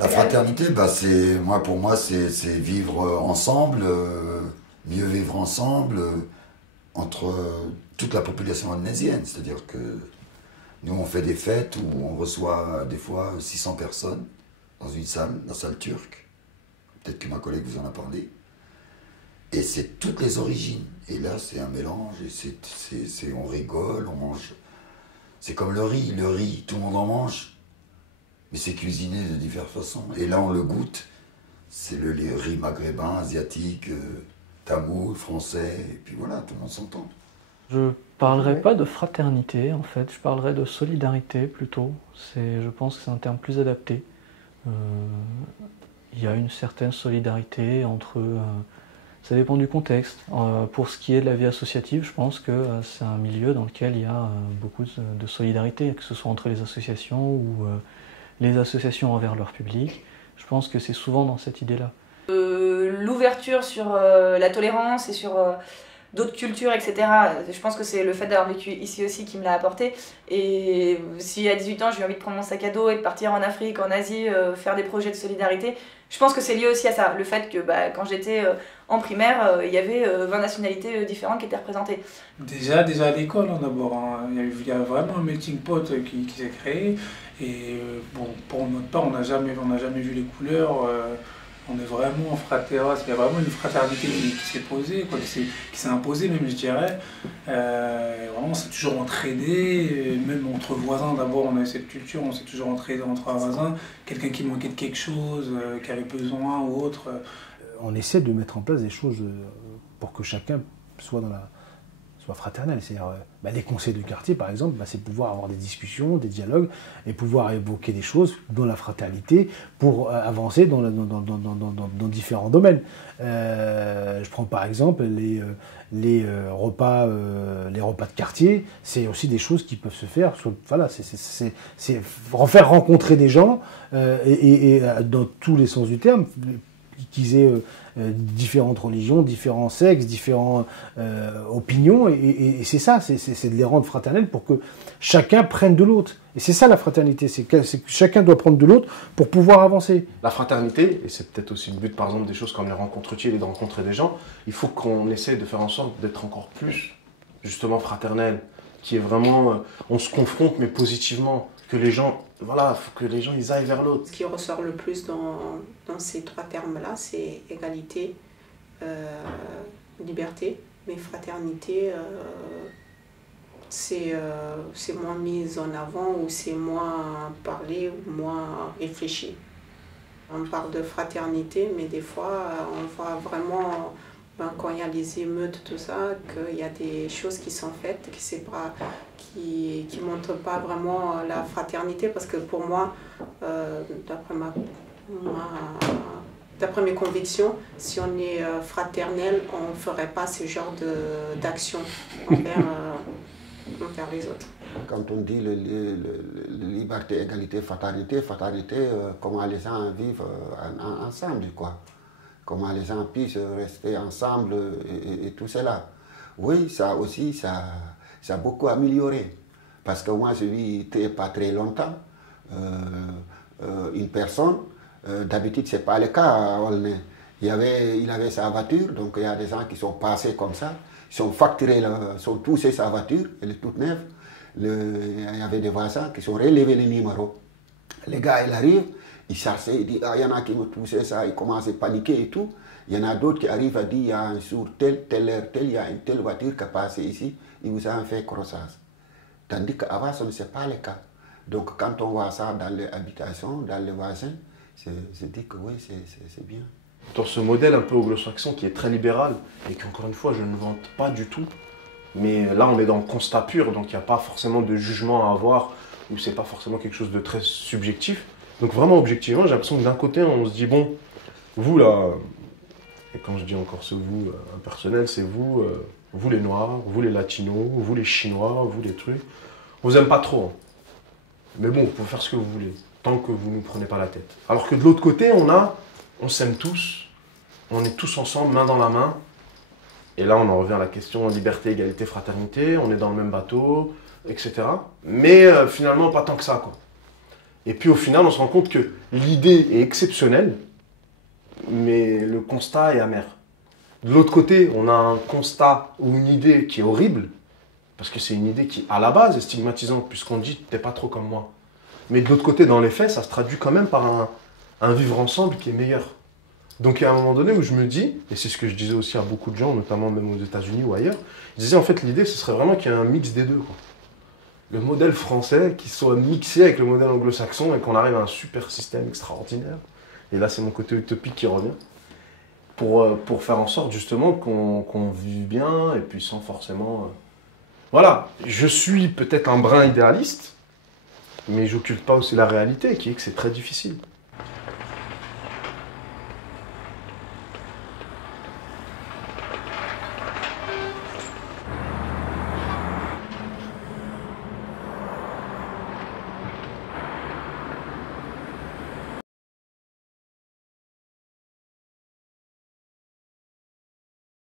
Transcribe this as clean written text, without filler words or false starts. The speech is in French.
La fraternité, bah, pour moi, c'est vivre ensemble, mieux vivre ensemble entre toute la population indonésienne. C'est-à-dire que nous, on fait des fêtes où on reçoit des fois 600 personnes dans une salle, la salle turque. Peut-être que ma collègue vous en a parlé. Et c'est toutes les origines. Et là, c'est un mélange. Et on rigole, on mange. C'est comme le riz. Le riz, tout le monde en mange. Mais c'est cuisiné de diverses façons. Et là, on le goûte. C'est le riz maghrébin, asiatique, tamoul, français. Et puis voilà, tout le monde s'entend. Je parlerai pas de fraternité, en fait. Je parlerai de solidarité, plutôt. Je pense que c'est un terme plus adapté. Il y a une certaine solidarité entre... ça dépend du contexte. Pour ce qui est de la vie associative, je pense que c'est un milieu dans lequel il y a beaucoup de solidarité, que ce soit entre les associations ou les associations envers leur public. Je pense que c'est souvent dans cette idée-là. L'ouverture sur la tolérance et sur d'autres cultures, etc. Je pense que c'est le fait d'avoir vécu ici aussi qui me l'a apporté. Et si à 18 ans j'ai eu envie de prendre mon sac à dos et de partir en Afrique, en Asie, faire des projets de solidarité, je pense que c'est lié aussi à ça. Le fait que quand j'étais en primaire, il y avait 20 nationalités différentes qui étaient représentées. Déjà à l'école, hein, d'abord, hein, il y a vraiment un melting pot qui s'est créé. Et bon, pour notre part, on n'a jamais vu les couleurs. On est vraiment fraternel, il y a vraiment une fraternité qui s'est posée, quoi, qui s'est imposée même, je dirais. Vraiment, on s'est toujours entraidé, même entre voisins. D'abord, on a cette culture, on s'est toujours entraidé entre voisins. Quelqu'un qui manquait de quelque chose, qui avait besoin ou autre. On essaie de mettre en place des choses pour que chacun soit fraternel. C'est-à-dire, les conseils de quartier, par exemple, c'est pouvoir avoir des discussions, des dialogues, et pouvoir évoquer des choses dans la fraternité pour avancer dans différents domaines. Je prends par exemple les repas de quartier, c'est aussi des choses qui peuvent se faire. Voilà, c'est faire rencontrer des gens, et dans tous les sens du terme, qu'ils aient différentes religions, différents sexes, différentes opinions, et c'est ça, c'est de les rendre fraternels pour que chacun prenne de l'autre. Et c'est ça la fraternité, c'est que chacun doit prendre de l'autre pour pouvoir avancer. La fraternité, et c'est peut-être aussi le but par exemple des choses comme les rencontres utiles et de rencontrer des gens, il faut qu'on essaie de faire en sorte d'être encore plus justement fraternel, qui est vraiment, on se confronte mais positivement, que les gens, voilà, faut que les gens ils aillent vers l'autre. Ce qui ressort le plus dans ces trois termes-là, c'est égalité, liberté, mais fraternité, c'est moins mis en avant, ou c'est moins parlé, ou moins réfléchi. On parle de fraternité, mais des fois, on voit vraiment, quand il y a les émeutes, tout ça, qu'il y a des choses qui sont faites, qui ne montrent pas vraiment la fraternité, parce que pour moi, d'après mes convictions, si on est fraternel, on ne ferait pas ce genre d'action envers les autres. Quand on dit liberté, égalité, fraternité, comment les gens vivent ensemble, quoi. Comment les gens puissent rester ensemble et tout cela. Oui, ça aussi, ça a beaucoup amélioré. Parce que moi, je vis pas très longtemps. Une personne, d'habitude, ce n'est pas le cas à Aulnay. Il avait sa voiture, donc il y a des gens qui sont passés comme ça. Ils sont facturés, sont touchés sa voiture, elle est toute neuve. Il y avait des voisins qui sont relevés les numéros. Les gars, ils arrivent. Il cherchait, il dit, il y en a qui me touchaient ça, il commence à paniquer et tout. Il y en a d'autres qui arrivent à dire, il y a un jour telle heure, il y a une telle voiture qui a passé ici, il vous a fait croissance. Tandis qu'avant, ce n'est pas le cas. Donc quand on voit ça dans les habitations, dans les voisins, je dis que oui, c'est bien. Dans ce modèle un peu anglo-saxon qui est très libéral, et qu'encore une fois, je ne vante pas du tout, mais là, on est dans le constat pur, donc il n'y a pas forcément de jugement à avoir, ou c'est pas forcément quelque chose de très subjectif. Donc vraiment objectivement, j'ai l'impression que d'un côté, on se dit, bon, vous là, et quand je dis encore ce vous impersonnel, c'est vous, vous les Noirs, vous les Latinos, vous les Chinois, vous les trucs. On vous aime pas trop, hein. Mais bon, vous pouvez faire ce que vous voulez, tant que vous ne nous prenez pas la tête. Alors que de l'autre côté, on s'aime tous, on est tous ensemble, main dans la main. Et là, on en revient à la question liberté, égalité, fraternité, on est dans le même bateau, etc. Mais finalement, pas tant que ça, quoi. Et puis au final, on se rend compte que l'idée est exceptionnelle, mais le constat est amer. De l'autre côté, on a un constat ou une idée qui est horrible, parce que c'est une idée qui, à la base, est stigmatisante, puisqu'on dit « t'es pas trop comme moi ». Mais de l'autre côté, dans les faits, ça se traduit quand même par un vivre ensemble qui est meilleur. Donc il y a un moment donné où je me dis, et c'est ce que je disais aussi à beaucoup de gens, notamment même aux États-Unis ou ailleurs, je disais en fait l'idée ce serait vraiment qu'il y ait un mix des deux, quoi. Le modèle français qui soit mixé avec le modèle anglo-saxon et qu'on arrive à un super système extraordinaire. Et là c'est mon côté utopique qui revient. Pour faire en sorte justement qu'on vive bien et puis sans forcément... Voilà, je suis peut-être un brin idéaliste, mais j'occulte pas aussi la réalité qui est que c'est très difficile.